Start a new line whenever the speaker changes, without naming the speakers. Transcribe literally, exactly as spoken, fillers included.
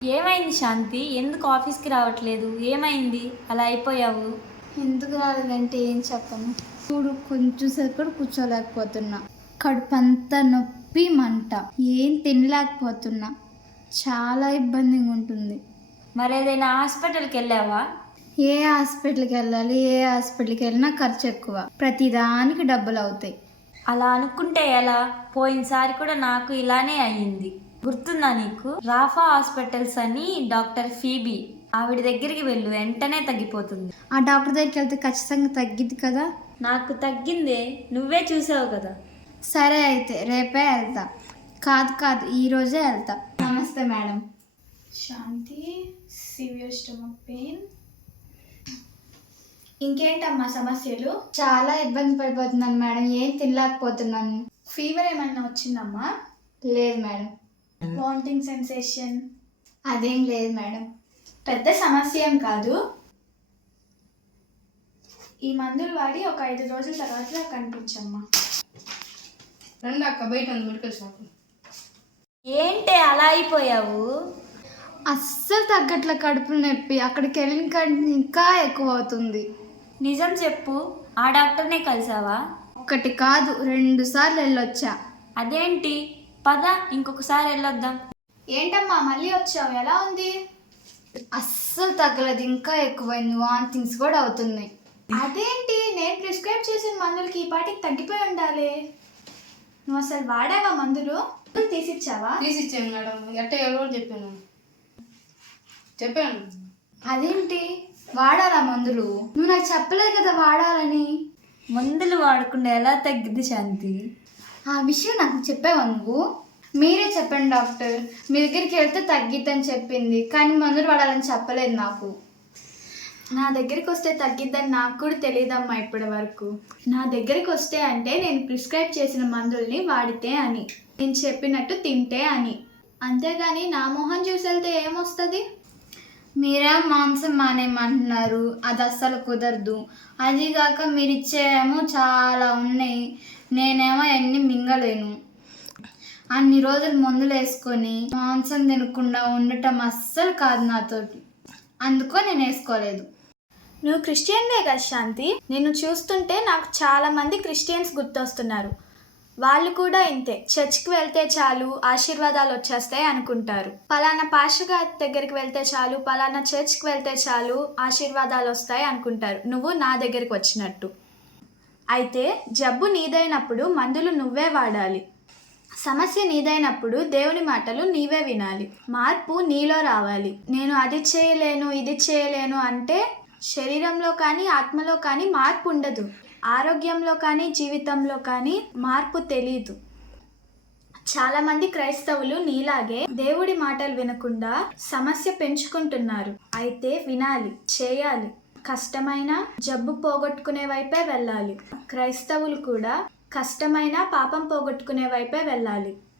ఏమైంది శాంతి? ఎందుకు ఆఫీస్కి రావట్లేదు? ఏమైంది అలా అయిపోయావు?
ఎందుకు రాలేదంటే ఏం చెప్పను. చూడు, కొంచెం సేపు కూడా కూర్చోలేకపోతున్నా. కడుపు అంతా నొప్పి, మంట, ఏం తినలేకపోతున్నా. చాలా ఇబ్బందిగా ఉంటుంది.
మరి ఏదైనా హాస్పిటల్కి వెళ్ళావా?
ఏ హాస్పిటల్కి వెళ్ళాలి? ఏ హాస్పిటల్కి వెళ్ళినా ఖర్చు ఎక్కువ, ప్రతిదానికి డబ్బులు అవుతాయి.
అలా అనుకుంటే ఎలా? పోయినసారి కూడా నాకు ఇలానే అయ్యింది. గుర్తుందా నీకు? రాఫా హాస్పిటల్స్ అని డాక్టర్ ఫీబీ, ఆవిడ దగ్గరికి వెళ్ళు, వెంటనే తగ్గిపోతుంది.
ఆ డాక్టర్ దగ్గరికి వెళ్తే ఖచ్చితంగా తగ్గిద్ది కదా?
నాకు తగ్గిందే, నువ్వే చూసావు కదా.
సరే అయితే రేపే వెళ్తా. కాదు కాదు ఈరోజే వెళ్తా. నమస్తే madam.
Shanti, severe stomach pain. ఇంకేంటమ్మా సమస్యలు?
చాలా ఇబ్బంది పడిపోతున్నాను మేడం, ఏం తినలేకపోతున్నాను.
ఫీవర్ ఏమన్నా వచ్చిందమ్మా?
లేదు మేడం.
Vomiting sensation?
అదేం లేదు మేడం.
పెద్ద సమస్య ఏం కాదు. ఈ మందులు వాడి ఒక ఐదు రోజుల తర్వాత నాకు కనిపించమ్మా.
రండి అక్క, బయట ఉంది మెడికల్ షాప్.
ఏంటే అలా అయిపోయావు?
అస్సలు తగ్గట్ల కడుపు నొప్పి, అక్కడికి వెళ్ళిన కంటే ఇంకా ఎక్కువ అవుతుంది.
నిజం చెప్పు, ఆ డాక్టర్నే కలిసావా?
ఒక్కటి కాదు, రెండు సార్లు వెళ్ళొచ్చా.
అదేంటి? పద ఇంకొకసారి వెళ్ళొద్దాం.
ఏంటమ్మా మళ్ళీ వచ్చావు? ఎలా ఉంది?
అస్సలు తగ్గలేదు, ఇంకా ఎక్కువైంది. వామిటింగ్స్ కూడా అవుతున్నాయి.
అదేంటి, నేను ప్రిస్క్రైబ్ చేసిన మందులకి ఈ పాటికి తగ్గిపోయి ఉండాలి. నువ్వు అసలు వాడావా మందులు? తీసిచ్చావా?
తీసిచ్చాను మేడం, ఎట్ట ఎవరో చెప్పాను చెప్పాను
అదేంటి, వాడాలా మందులు? నువ్వు నాకు చెప్పలేదు కదా వాడాలని.
మందులు వాడకుండా ఎలా తగ్గిద్ది శాంతి?
ఆ విషయం నాకు చెప్పావా నువ్వు? మీరే చెప్పండి డాక్టర్, మీ దగ్గరికి వెళ్తే తగ్గిద్దని చెప్పింది, కానీ మందులు వాడాలని చెప్పలేదు నాకు.
నా దగ్గరికి వస్తే తగ్గిద్దని నాకు కూడా తెలియదమ్మా ఇప్పటి వరకు. నా దగ్గరికి వస్తే అంటే నేను ప్రిస్క్రైబ్ చేసిన మందుల్ని వాడితే అని, నేను చెప్పినట్టు తింటే అని. అంతేగాని నా మొహం చూసి వెళ్తే ఏమొస్తుంది?
మీరే మాంసం మానేయమంటున్నారు, అది అస్సలు కుదరదు. అదిగాక మీరు ఇచ్చేమో చాలా ఉన్నాయి, నేనేమో ఎన్ని మింగలేను. అన్ని రోజులు మందులు వేసుకొని మాంసం తినకుండా ఉండటం అస్సలు కాదు నాతోటి, అందుకో నేను వేసుకోలేదు.
నువ్వు క్రిస్టియన్వే కదా శాంతి? నిన్ను చూస్తుంటే నాకు చాలా మంది క్రిస్టియన్స్ గుర్తొస్తున్నారు. వాళ్ళు కూడా ఇంతే, చర్చ్కి వెళ్తే చాలు ఆశీర్వాదాలు వచ్చేస్తాయి అనుకుంటారు. పలానా పాస్టర్ గారి దగ్గరికి వెళ్తే చాలు, పలానా చర్చ్కి వెళ్తే చాలు ఆశీర్వాదాలు వస్తాయి అనుకుంటారు. నువ్వు నా దగ్గరికి వచ్చినట్టు. అయితే జబ్బు నీదైనప్పుడు మందులు నువ్వే వాడాలి. సమస్య నీదైనప్పుడు దేవుని మాటలు నీవే వినాలి. మార్పు నీలో రావాలి. నేను అది చేయలేను ఇది చేయలేను అంటే శరీరంలో కానీ ఆత్మలో కానీ మార్పు ఉండదు. ఆరోగ్యంలో కానీ జీవితంలో కానీ మార్పు తెలీదు. చాలామంది క్రైస్తవులు నీలాగే దేవుడి మాటలు వినకుండా సమస్య పెంచుకుంటున్నారు. అయితే వినాలి, చేయాలి. కష్టమైన జబ్బు పోగొట్టుకునే వైపే వెళ్ళాలి. క్రైస్తవులు కూడా కష్టమైన పాపం పోగొట్టుకునే వైపే వెళ్ళాలి.